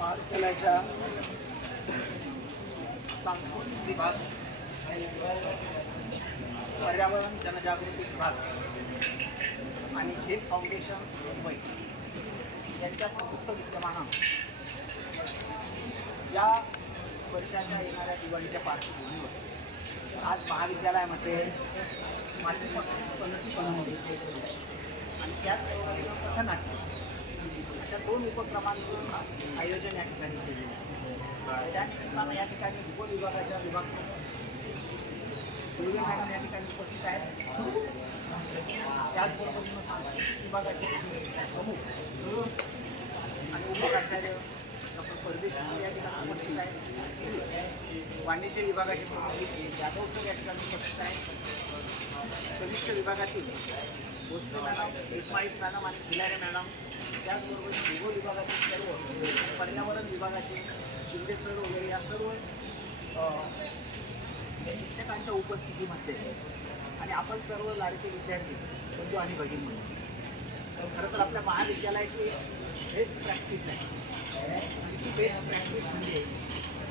महाविद्यालयाच्या सांस्कृतिक विभाग आणि पर्यावरण जनजागृती विभाग आणि झेप फाउंडेशन मुंबई यांच्या संयुक्त विद्यमानं या वर्षाच्या येणाऱ्या दिवाळीच्या पार्श्वभूमीवर आज महाविद्यालयामध्ये मातीपासून पणती बनवली आणि त्याचबरोबर पथनाट्य अशा दोन उपक्रमांचं आयोजन या ठिकाणी केलेलं आहे. त्याच निमित्तानं या ठिकाणी उपविभागाच्या विभाग दुर्गे मॅडम या ठिकाणी उपस्थित आहेत. त्याचबरोबर सांस्कृतिक विभागाचे प्रमुख. आणि उपप्राचार्य डॉक्टर परदेशी या ठिकाणी उपस्थित आहे वाणिज्य विभागाचे प्रमुख यादव सर या ठिकाणी उपस्थित आहे कनिष्ठ विभागातील भोसले मॅडम एकमाळीस मॅडम आणि खिलारे मॅडम त्याचबरोबर भूगोल विभागातील सर्व पर्यावरण विभागाचे शिंदे सर वगैरे या सर्व शिक्षकांच्या उपस्थितीमध्ये. आणि आपण सर्व लाडके विद्यार्थी बंधू आणि भगिनी. म्हणून खरं तर आपल्या महाविद्यालयाची बेस्ट प्रॅक्टिस आहे. आणि ती बेस्ट प्रॅक्टिस म्हणजे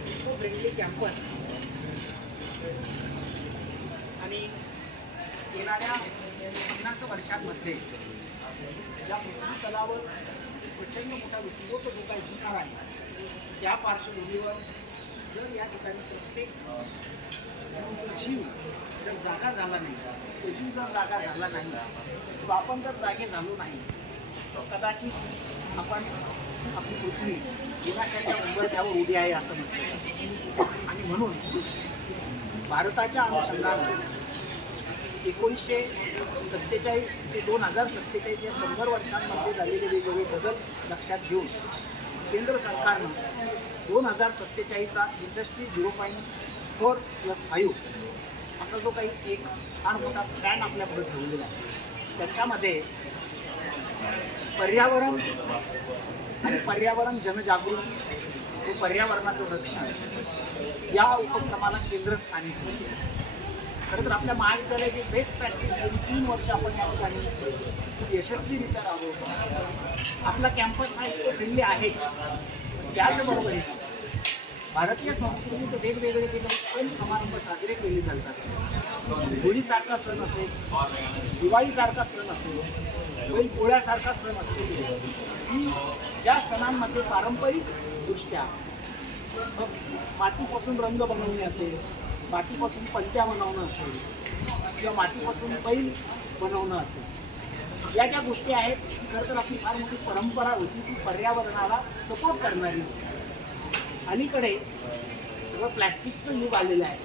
इको फ्रेंडली कॅम्पस आणि येणाऱ्या पन्नास वर्षांमध्ये या पृथ्वी तलावर प्रचंड मोठा विस्फोट जो काही होणार आहे त्या पार्श्वभूमीवर जर या ठिकाणी प्रत्येक जीव जर जागा झाला नाही सजीव जर जागा झाला नाही किंवा आपण जर जागे झालो नाही तर कदाचित आपण आपली पृथ्वी विनाशाच्या उंबरठ्यावर उभी आहे असं म्हणतो आणि म्हणून भारताच्या अनुषंगानं एकोणीसशे सत्तेचाळीस ते दोन हजार सत्तेचाळीस या शंभर वर्षांमध्ये झालेले वेगवेगळे बदल लक्षात घेऊन केंद्र सरकारनं दोन हजार सत्तेचाळीसचा industry zero point four plus five असा जो काही एक फार मोठा स्टँड आपल्यापुढे ठेवलेला आहे. त्याच्यामध्ये पर्यावरण आणि पर्यावरण जनजागृती व पर्यावरणाचं रक्षण या उपक्रमाला केंद्रस्थानी ठेवले खरं तर आपल्या महाविद्यालयाची बेस्ट प्रॅक्टिस गेली तीन वर्ष आपण या ठिकाणी खूप यशस्वीरित्या राबवतो. आपला कॅम्पस हा इतकं फ्रेंडली आहेच. त्याचबरोबर भारतीय संस्कृतीत वेगवेगळे जे सण समारंभ साजरे केले जातात. होळीसारखा सण असेल दिवाळीसारखा सण असेल बैलपोळ्यासारखा सण असेल की ज्या सणांमध्ये पारंपरिक दृष्ट्या मातीपासून रंग बनवणे असेल मातीपासून पलट्या बनवणं असेल किंवा मातीपासून बैल बनवणं असेल या ज्या गोष्टी आहेत खरं तर आपली फार मोठी परंपरा होती ती पर्यावरणाला सपोर्ट करणारी होती अलीकडे सगळं प्लॅस्टिकचं युग आलेलं आहे.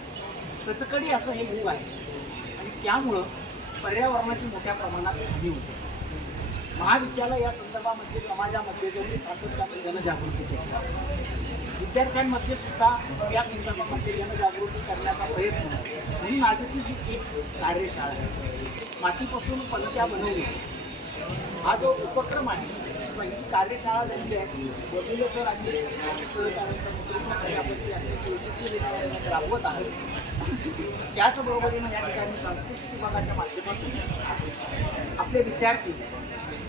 कचकडी असं हे युग आहे. आणि त्यामुळं पर्यावरणाची मोठ्या प्रमाणात हानी होते. महाविद्यालय या संदर्भामध्ये समाजामध्ये जेवढी सातत्याने जनजागृती विद्यार्थ्यांमध्ये सुद्धा या संदर्भामध्ये जनजागृती करण्याचा प्रयत्न म्हणून आजची जी एक कार्यशाळा आहे मातीपासून पणत्या बनवणे हा जो उपक्रम आहे किंवा ही कार्यशाळा झाली आहे वकील सर आणि त्यांच्या नेतृत्वाखाली राबवत आहोत. त्याचबरोबरीनं या ठिकाणी सांस्कृतिक विभागाच्या माध्यमातून आपले विद्यार्थी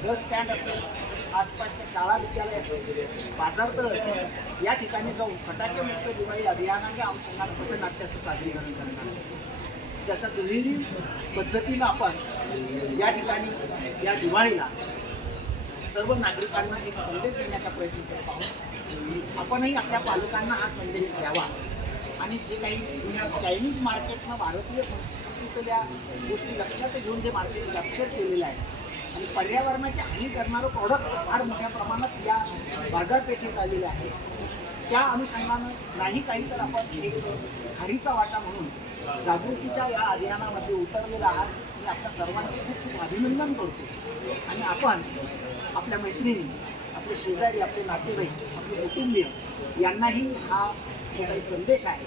बस स्टँड असेल आसपासच्या शाळा विद्यालय असेल बाजारतळ असेल या ठिकाणी जाऊन फटाकेमुक्त दिवाळी अभियानाच्या अनुषंगाने पथनाट्याचं सादरीकरण करणार आहे जशा दुहेरी पद्धतीनं आपण या ठिकाणी या दिवाळीला सर्व नागरिकांना एक संदेश देण्याचा प्रयत्न करत आहोत. आपणही आपल्या पालकांना हा संदेश द्यावा. आणि जे काही चायनीज मार्केटनं भारतीय संस्कृतीतल्या गोष्टी लक्षात घेऊन जे मार्केट कॅप्चर केलेलं आहे आणि पर्यावरणाची हानी करणारं प्रॉडक्ट फार मोठ्या प्रमाणात या बाजारपेठेत आलेलं आहे. त्या अनुषंगानं नाही काही तर आपण एक हरीचा वाटा म्हणून जागृतीच्या या अभियानामध्ये उतरलेला आहात. मी आपल्या सर्वांचे खूप खूप अभिनंदन करतो. आणि आपण आपल्या मैत्रिणी आपले शेजारी आपले नातेवाईक आपले कुटुंबीय यांनाही हा जो काही संदेश आहे.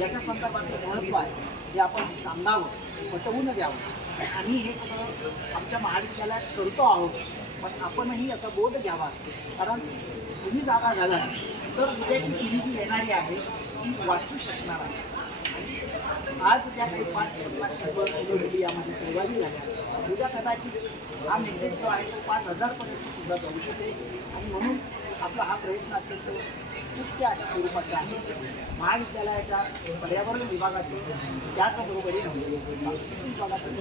याच्या संदर्भातलं महत्त्व आहे हे आपण सांगावं पटवून द्यावं. आणि हे सगळं आमच्या महाविद्यालयात करतो आहोत. पण आपणही याचा बोध घ्यावा. कारण तुम्ही जागा झाला तर उद्याची पिढी जी येणारी आहे ती वाचू शकणार आहे. आज ज्या काही पाच पन्नास शंभर मुलं यामध्ये सहभागी झाल्या. उद्या कदाचित हा मेसेज जो आहे तो पाच हजारपर्यंत सुद्धा जाऊ शकेल. आणि म्हणून आपला हा प्रयत्न अत्यंत स्तुत्य अशा स्वरूपाचा आहे. महाविद्यालयाच्या पर्यावरण विभागाचे त्याचबरोबरीनं सांस्कृतिक विभागाचं मी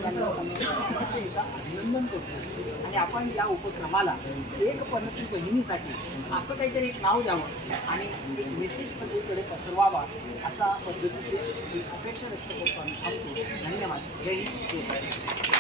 एकदा अभिनंदन करतो. आणि आपण या उपक्रमाला एक पद्धती बहिणीसाठी असं काहीतरी एक नाव द्यावं आणि एक मेसेज सगळीकडे पसरवावा असा पद्धतीची अपेक्षा व्यक्त करतो आणि थांबतो धन्यवाद जय हिंद जय भारत